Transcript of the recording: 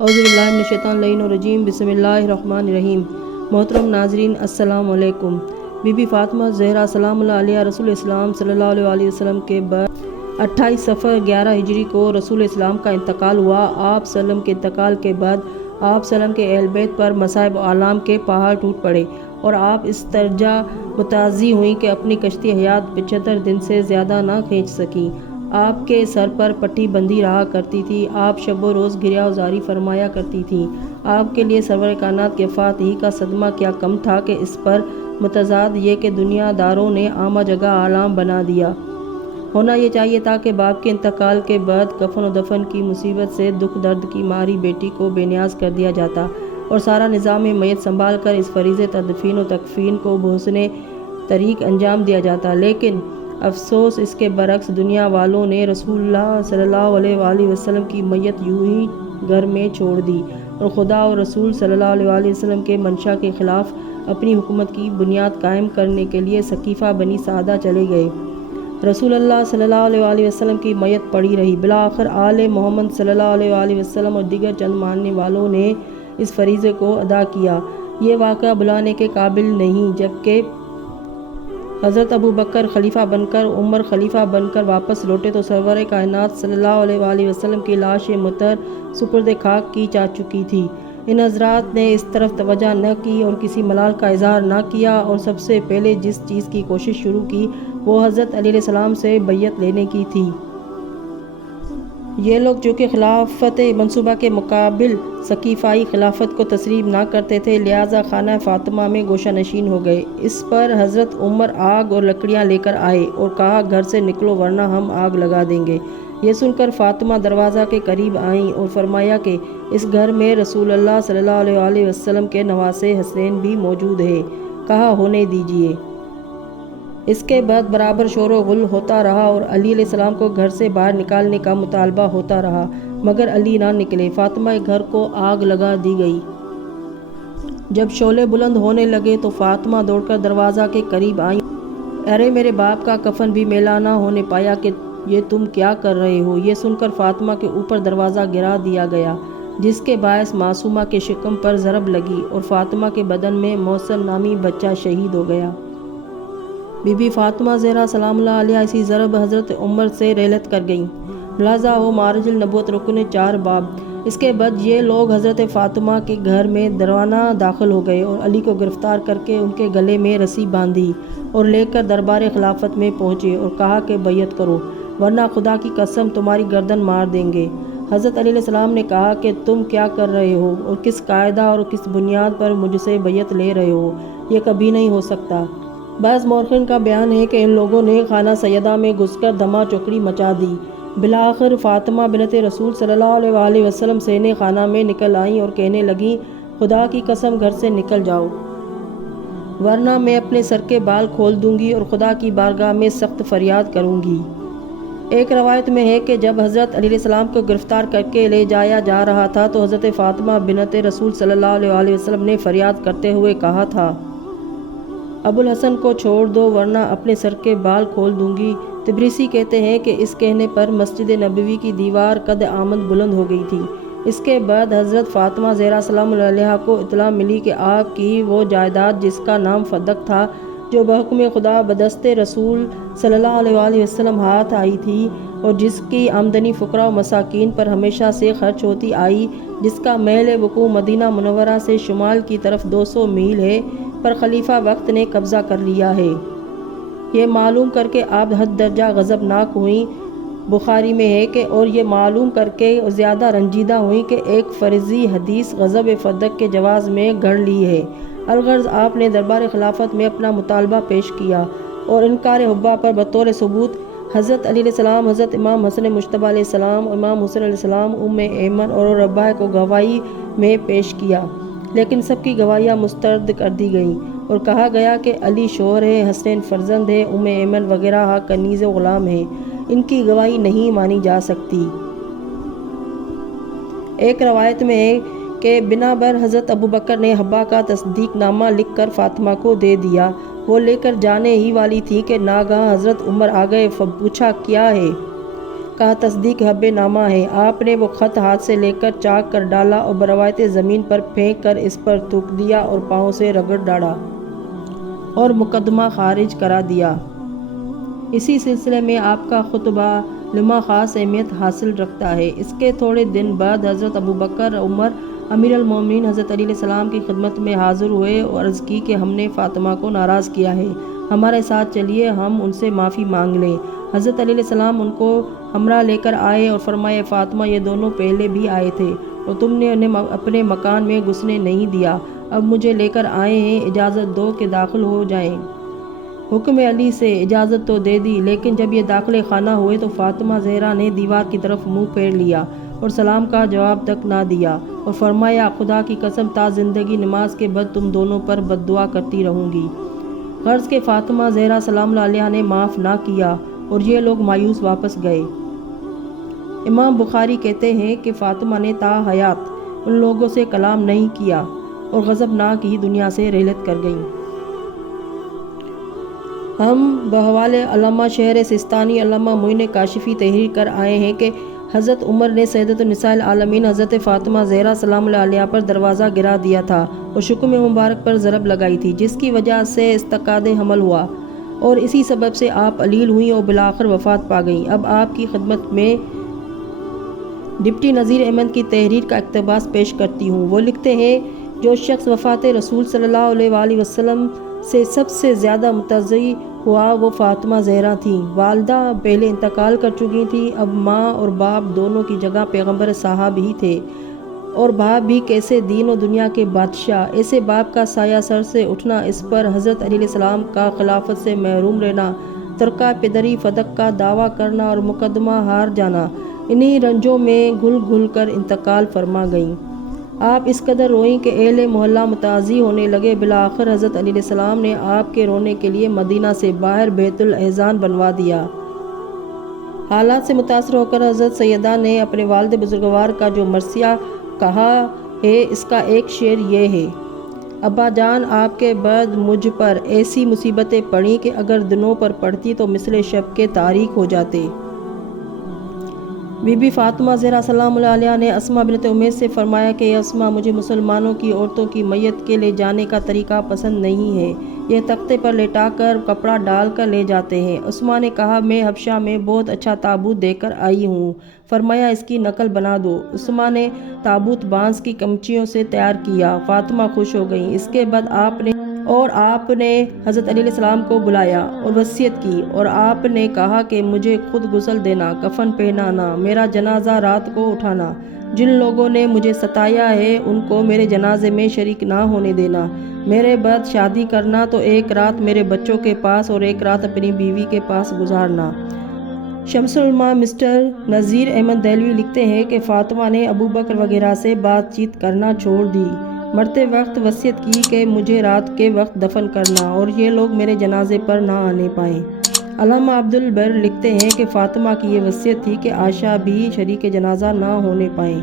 اعوذ باللہ من الشیطان الرجیم بسم اللہ الرحمن الرحیم۔ محترم ناظرین السلام علیکم۔ بی بی فاطمہ زہرا سلام اللہ علیہ رسول اسلام صلی اللہ علیہ وسلم کے بعد 28 صفر 11 ہجری کو رسول اسلام کا انتقال ہوا۔ آپ وسلم کے انتقال کے بعد آپ وسلم کے اہل بیت پر مصائب و آلام کے پہاڑ ٹوٹ پڑے اور آپ اس درجہ متعزی ہوئیں کہ اپنی کشتی حیات 75 دن سے زیادہ نہ کھینچ سکیں۔ آپ کے سر پر پٹی بندھی رہا کرتی تھی۔ آپ شب و روز گریہ وزاری فرمایا کرتی تھیں۔ آپ کے لیے سرور کائنات کے فاتحی کا صدمہ کیا کم تھا کہ اس پر متضاد یہ کہ دنیا داروں نے عامہ جگہ عالم بنا دیا۔ ہونا یہ چاہیے تھا کہ باپ کے انتقال کے بعد کفن و دفن کی مصیبت سے دکھ درد کی ماری بیٹی کو بے نیاز کر دیا جاتا اور سارا نظام میت سنبھال کر اس فریضے تدفین و تکفین کو بحسن طریق انجام دیا جاتا، لیکن افسوس اس کے برعکس دنیا والوں نے رسول اللہ صلی اللہ علیہ وسلم کی میت یوں ہی گھر میں چھوڑ دی اور خدا اور رسول صلی اللہ علیہ وسلم کے منشا کے خلاف اپنی حکومت کی بنیاد قائم کرنے کے لیے سقیفہ بنی سعدہ چلے گئے۔ رسول اللہ صلی اللہ علیہ وسلم کی میت پڑی رہی۔ بالآخر آل محمد صلی اللہ علیہ وسلم اور دیگر چند ماننے والوں نے اس فریضے کو ادا کیا۔ یہ واقعہ بلانے کے قابل نہیں، جبکہ حضرت ابو بکر خلیفہ بن کر عمر خلیفہ بن کر واپس لوٹے تو سرور کائنات صلی اللہ علیہ وسلم کی لاش مطہر سپرد خاک کی جا چکی تھی۔ ان حضرات نے اس طرف توجہ نہ کی اور کسی ملال کا اظہار نہ کیا اور سب سے پہلے جس چیز کی کوشش شروع کی وہ حضرت علی علیہ السلام سے بیعت لینے کی تھی۔ یہ لوگ جو کہ خلافت منصوبہ کے مقابل سقیفائی خلافت کو تسلیم نہ کرتے تھے، لہٰذا خانہ فاطمہ میں گوشہ نشین ہو گئے۔ اس پر حضرت عمر آگ اور لکڑیاں لے کر آئے اور کہا گھر سے نکلو ورنہ ہم آگ لگا دیں گے۔ یہ سن کر فاطمہ دروازہ کے قریب آئیں اور فرمایا کہ اس گھر میں رسول اللہ صلی اللہ علیہ وسلم کے نواسے حسنین بھی موجود ہیں، کہا ہونے دیجیے۔ اس کے بعد برابر شور و غل ہوتا رہا اور علی علیہ السلام کو گھر سے باہر نکالنے کا مطالبہ ہوتا رہا، مگر علی نہ نکلے۔ فاطمہ گھر کو آگ لگا دی گئی۔ جب شعلے بلند ہونے لگے تو فاطمہ دوڑ کر دروازہ کے قریب آئیں۔ ارے میرے باپ کا کفن بھی میلا نہ ہونے پایا کہ یہ تم کیا کر رہے ہو؟ یہ سن کر فاطمہ کے اوپر دروازہ گرا دیا گیا، جس کے باعث معصومہ کے شکم پر ضرب لگی اور فاطمہ کے بدن میں محسن نامی بچہ شہید ہو گیا۔ بی بی فاطمہ زہرا سلام اللہ علیہ اسی ضرب حضرت عمر سے رحلت کر گئیں۔ ملاحظہ ہو معرج النبوت رکن 4 باب۔ اس کے بعد یہ لوگ حضرت فاطمہ کے گھر میں درانہ داخل ہو گئے اور علی کو گرفتار کر کے ان کے گلے میں رسی باندھی اور لے کر دربار خلافت میں پہنچے اور کہا کہ بیعت کرو ورنہ خدا کی قسم تمہاری گردن مار دیں گے۔ حضرت علی علیہ السلام نے کہا کہ تم کیا کر رہے ہو اور کس قاعدہ اور کس بنیاد پر مجھ سے بیعت لے رہے ہو؟ یہ کبھی نہیں ہو سکتا۔ بعض مورخین کا بیان ہے کہ ان لوگوں نے خانہ سیدہ میں گھس کر دھما چوکڑی مچا دی۔ بالآخر فاطمہ بنت رسول صلی اللہ علیہ وسلم سینے خانہ میں نکل آئیں اور کہنے لگیں خدا کی قسم گھر سے نکل جاؤ ورنہ میں اپنے سر کے بال کھول دوں گی اور خدا کی بارگاہ میں سخت فریاد کروں گی۔ ایک روایت میں ہے کہ جب حضرت علی علیہ السلام کو گرفتار کر کے لے جایا جا رہا تھا تو حضرت فاطمہ بنت رسول صلی اللہ علیہ وسلم نے فریاد کرتے ہوئے کہا تھا ابو الحسن کو چھوڑ دو ورنہ اپنے سر کے بال کھول دوں گی۔ تبریسی کہتے ہیں کہ اس کہنے پر مسجد نبوی کی دیوار قد آمد بلند ہو گئی تھی۔ اس کے بعد حضرت فاطمہ زہرا سلام اللہ علیہ کو اطلاع ملی کہ آپ کی وہ جائیداد جس کا نام فدق تھا، جو بحکم خدا بدست رسول صلی اللہ علیہ وسلم ہاتھ آئی تھی اور جس کی آمدنی فقراء و مساکین پر ہمیشہ سے خرچ ہوتی آئی، جس کا محل وقوع مدینہ منورہ سے شمال کی طرف 200 میل ہے، پر خلیفہ وقت نے قبضہ کر لیا ہے۔ یہ معلوم کر کے آپ حد درجہ غضبناک ہوئیں۔ بخاری میں ہے کہ اور یہ معلوم کر کے زیادہ رنجیدہ ہوئیں کہ ایک فرضی حدیث غضب فدق کے جواز میں گھڑ لی ہے۔ الغرض آپ نے دربار خلافت میں اپنا مطالبہ پیش کیا اور انکار حبہ پر بطور ثبوت حضرت علی علیہ السلام، حضرت امام حسن مجتبیٰ علیہ السلام، امام حسین علیہ السلام، ایمن اور ربیعہ کو گواہی میں پیش کیا، لیکن سب کی گواہیاں مسترد کر دی گئیں اور کہا گیا کہ علی شوہر ہے، حسنین فرزند ہے، ایمن وغیرہ کنیز و غلام ہیں، ان کی گواہی نہیں مانی جا سکتی۔ ایک روایت میں ہے کہ بنابر حضرت ابو بکر نے حبہ کا تصدیق نامہ لکھ کر فاطمہ کو دے دیا۔ وہ لے کر جانے ہی والی تھی کہ ناگہاں حضرت عمر آ گئے۔ پوچھا کیا ہے؟ کا تصدیق حب نامہ ہے۔ آپ نے وہ خط ہاتھ سے لے کر چاک کر ڈالا اور بروایت زمین پر پھینک کر اس پر تھوک دیا اور پاؤں سے رگڑ ڈالا اور مقدمہ خارج کرا دیا۔ اسی سلسلے میں آپ کا خطبہ لمحہ خاص اہمیت حاصل رکھتا ہے۔ اس کے تھوڑے دن بعد حضرت ابوبکر عمر امیر المومنین حضرت علی علیہ السلام کی خدمت میں حاضر ہوئے اور عرض کی کہ ہم نے فاطمہ کو ناراض کیا ہے، ہمارے ساتھ چلیے، ہم ان سے معافی مانگ لیں۔ حضرت علی علیہ السلام ان کو ہمراہ لے کر آئے اور فرمایا، فاطمہ یہ دونوں پہلے بھی آئے تھے اور تم نے انہیں اپنے مکان میں گھسنے نہیں دیا، اب مجھے لے کر آئے ہیں، اجازت دو کہ داخل ہو جائیں۔ حکم علی سے اجازت تو دے دی، لیکن جب یہ داخل خانہ ہوئے تو فاطمہ زہرا نے دیوار کی طرف منہ پھیر لیا اور سلام کا جواب تک نہ دیا اور فرمایا، خدا کی قسم تا زندگی نماز کے بعد تم دونوں پر بد دعا کرتی رہوں گی۔ غرض کہ فاطمہ زہرا سلام اللہ علیہا نے معاف نہ کیا اور یہ لوگ مایوس واپس گئے۔ امام بخاری کہتے ہیں کہ فاطمہ نے تا حیات ان لوگوں سے کلام نہیں کیا اور غضبناک ہی دنیا سے رحلت کر گئیں۔ ہم بحوالِ علامہ شہر سستانی علامہ معین کاشفی تحریر کر آئے ہیں کہ حضرت عمر نے سیدۃ النساء العالمین حضرت فاطمہ زہرا سلام اللہ علیہا پر دروازہ گرا دیا تھا اور شکم مبارک پر ضرب لگائی تھی، جس کی وجہ سے استقاد حمل ہوا اور اسی سبب سے آپ علیل ہوئیں اور بالآخر وفات پا گئیں۔ اب آپ کی خدمت میں ڈپٹی نذیر احمد کی تحریر کا اقتباس پیش کرتی ہوں۔ وہ لکھتے ہیں، جو شخص وفات رسول صلی اللہ علیہ وآلہ وسلم سے سب سے زیادہ متضی ہوا وہ فاطمہ زہرا تھیں۔ والدہ پہلے انتقال کر چکی تھیں، اب ماں اور باپ دونوں کی جگہ پیغمبر صاحب ہی تھے، اور باپ بھی کیسے دین و دنیا کے بادشاہ۔ ایسے باپ کا سایہ سر سے اٹھنا، اس پر حضرت علی علیہ السلام کا خلافت سے محروم رہنا، ترکہ پدری فدق کا دعویٰ کرنا اور مقدمہ ہار جانا، انہی رنجوں میں گھل گھل کر انتقال فرما گئیں۔ آپ اس قدر روئیں کہ اہل محلہ متعزی ہونے لگے۔ بالآخر حضرت علی علیہ السلام نے آپ کے رونے کے لیے مدینہ سے باہر بیت الاحزان بنوا دیا۔ حالات سے متاثر ہو کر حضرت سیدہ نے اپنے والد بزرگوار کا جو مرثیہ کہا ہے، اس کا ایک شعر یہ ہے: ابا جان آپ کے بعد مجھ پر ایسی مصیبتیں پڑیں کہ اگر دنوں پر پڑتی تو مثل شب کے تاریک ہو جاتے۔ بی بی فاطمہ زہرا سلام اللہ علیہا نے اسماء بنت امیس سے فرمایا کہ اے اسماء، مجھے مسلمانوں کی عورتوں کی میت کے لے جانے کا طریقہ پسند نہیں ہے، یہ تختے پر لٹا کر کپڑا ڈال کر لے جاتے ہیں۔ اسماء نے کہا، میں حبشہ میں بہت اچھا تابوت دے کر آئی ہوں۔ فرمایا، اس کی نقل بنا دو۔ اسماء نے تابوت بانس کی کمچیوں سے تیار کیا۔ فاطمہ خوش ہو گئیں۔ اس کے بعد آپ نے حضرت علی علیہ السلام کو بلایا اور وصیت کی، اور آپ نے کہا کہ مجھے خود غسل دینا، کفن پہنانا، میرا جنازہ رات کو اٹھانا، جن لوگوں نے مجھے ستایا ہے ان کو میرے جنازے میں شریک نہ ہونے دینا، میرے بعد شادی کرنا تو ایک رات میرے بچوں کے پاس اور ایک رات اپنی بیوی کے پاس گزارنا۔ شمس العلماء مسٹر نذیر احمد دہلوی لکھتے ہیں کہ فاطمہ نے ابوبکر وغیرہ سے بات چیت کرنا چھوڑ دی، مرتے وقت وصیت کی کہ مجھے رات کے وقت دفن کرنا اور یہ لوگ میرے جنازے پر نہ آنے پائیں۔ علامہ عبدالبر لکھتے ہیں کہ فاطمہ کی یہ وصیت تھی کہ عائشہ بھی شریک جنازہ نہ ہونے پائیں۔